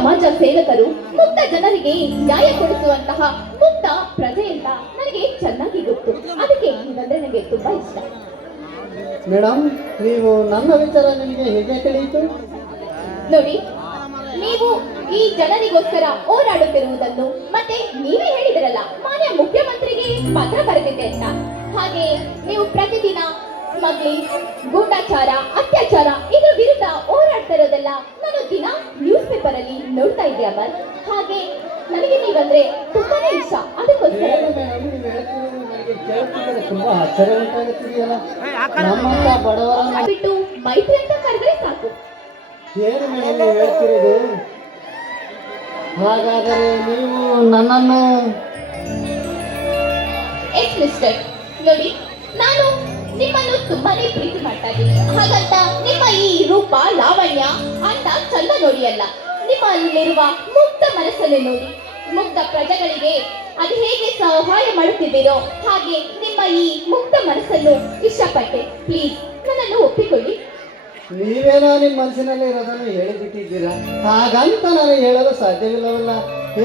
ಸಮಾಜ ಸೇವಕರು, ಮುಕ್ತ ಜನರಿಗೆ ನ್ಯಾಯ ಕೊಡಿಸುವಂತಹ ಮುಕ್ತ ಪ್ರಜೆ ಅಂತ ನನಗೆ ಚೆನ್ನಾಗಿ ಗೊತ್ತು. ಅದಕ್ಕೆ ನೀವಂದ್ರೆ ನನಗೆ ತುಂಬಾ ಇಷ್ಟ. ಮೇಡಮ್, ನೀವು ನನ್ನ ವಿಚಾರ ನಿಮಗೆ ಹೇಗೆ ತಿಳಿಯಿತು? ನೋಡಿ, ನೀವು ಈ ಜನರಿಗೋಸ್ಕರ ಹೋರಾಡುತ್ತಿರುವುದನ್ನು ಮತ್ತೆ ನೀವೇ ಹೇಳಿದಿರಲ್ಲ ಮಾನ್ಯ ಮುಖ್ಯಮಂತ್ರಿಗೆ ಪತ್ರ ಬರೆದಿದೆ ಅಂತ. ಹಾಗೆ ನೀವು ಪ್ರತಿದಿನ ಸ್ಮಗ್ಲಿಂಗ್, ಗೂಢಾಚಾರ, ಅತ್ಯಾಚಾರ ಇದ್ರ ವಿರುದ್ಧ ಹೋರಾಡ್ತಾ ಇರೋದೆಲ್ಲ ನಾನು ದಿನ ನ್ಯೂಸ್ ಪೇಪರ್ ಅಲ್ಲಿ ನೋಡ್ತಾ ಇದ್ದೆ ಅಮರ್. ಹಾಗೆ ನನಗೆ ನೀವಂದ್ರೆ ತುಂಬಾನೇ ಇಷ್ಟ. ಅದಕ್ಕೋಸ್ಕರ ಏನು ಮೇಡಮ್, ನೀವು ಹೇಳ್ತಿರೋದು ನನಗೆ ಕೇಳ್ತಿದ್ರೆ ತುಂಬಾ ಆಶ್ಚರ್ಯ ಉಂಟಾಗುತ್ತಿದೆಯಲ್ಲ. ನಮ್ಮಂತ ಬಡವರನ್ನ ಬಿಟ್ಟು ಮೈತ್ರಿ ಅಂತ ಕರೆದ್ರೆ ಸಾಕು. ಏನು ಮೇಡಮ್ ನೀವು ಹೇಳ್ತಿರೋದು? ಹಾಗಾದರೆ ನೀವು ನನ್ನನ್ನು ಎಸ್ ಮಿಸ್ಟರ್, ನೋಡಿ, ನಾನು ನಿಮ್ಮನ್ನು ತುಂಬಾನೇ ಪ್ರೀತಿ ಮಾಡ್ತಾ ಇದ್ದೀನಿ. ಹಾಗಂತ ನಿಮ್ಮ ಈ ರೂಪ, ಲಾವಣ್ಯ, ಅಂದ ಚಂದ ನೋಡಿ ಅಲ್ಲ, ನಿಮ್ಮಲ್ಲಿರುವ ಮುಗ್ಧ ಮನಸ್ಸನ್ನು ನೋಡಿ. ಮುಗ್ಧ ಪ್ರಜೆಗಳಿಗೆ ಅದು ಹೇಗೆ ಸಹಾಯ ಮಾಡುತ್ತಿದ್ದೀರೋ ಹಾಗೆ ನಿಮ್ಮ ಈ ಮುಗ್ಧ ಮನಸ್ಸನ್ನು ಇಷ್ಟಪಟ್ಟೆ. ಪ್ಲೀಸ್ ನನ್ನನ್ನು ಒಪ್ಪಿಕೊಳ್ಳಿ. ನೀವೇನೋ ನಿಮ್ಮ ಮನಸ್ಸಿನಲ್ಲಿ ಇರೋದನ್ನು ಹೇಳಿಬಿಟ್ಟಿದ್ದೀರಾ. ಹಾಗಂತ ನಾನು ಹೇಳಲು ಸಾಧ್ಯವಿಲ್ಲವಲ್ಲ.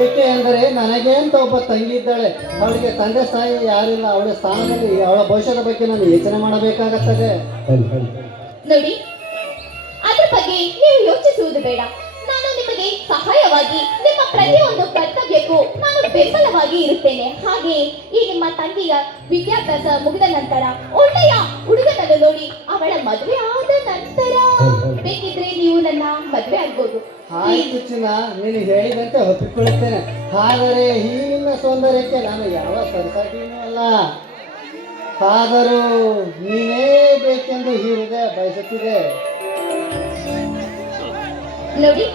ಏಕೆ ಅಂದರೆ ನನಗೆ ಅಂತ ಒಬ್ಬ ತಂಗಿ ಇದ್ದಾಳೆ. ಅವಳಿಗೆ ತಂದೆ ತಾಯಿ ಯಾರಿಲ್ಲ. ಅವಳ ಸ್ಥಾನದಲ್ಲಿ ಅವಳ ಭವಿಷ್ಯದ ಬಗ್ಗೆ ನಾನು ಯೋಚನೆ ಮಾಡಬೇಕಾಗುತ್ತದೆ. ನೋಡಿ, ಅದ್ರ ಬಗ್ಗೆ ನೀವು ಯೋಚಿಸುವುದು ಬೇಡ. ನಾನು ನಿಮಗೆ ಸಹಾಯವಾಗಿ ನಿಮ್ಮ ಪ್ರತಿಯೊಂದು ಕರ್ತವ್ಯಕ್ಕೂ ನಾನು ಬೆಂಬಲವಾಗಿ ಇರುತ್ತೇನೆ. ಹಾಗೆ ಈ ನಿಮ್ಮ ತಂಗಿಯ ವಿದ್ಯಾಭ್ಯಾಸ ಮುಗಿದ ನಂತರ ಒಳ್ಳೆಯ ಹುಡುಗನನ್ನು ನೋಡಿ ಅವಳ ಮದುವೆ ಆದ ನಂತರ ಬೇಕಿದ್ರೆ ನೀವು ನನ್ನ ಮದುವೆ ಆಗ್ಬೋದು. ಆಯ್ತು ಚಿನ್ನ, ನೀನು ಹೇಳಿದಂತೆ ಒಪ್ಪಿಕೊಳ್ಳುತ್ತೇನೆ. ಆದರೆ ಈ ನಿನ್ನ ಸೌಂದರ್ಯಕ್ಕೆ ನಾನು ಯಾವ ಸರಸಾಟಿನೂ ಅಲ್ಲ. ಆದರೂ ನೀನೇ ಬೇಕೆಂದು ಈ ಹೃದಯ ಬಯಸುತ್ತಿದೆ. ನೋಡಿ,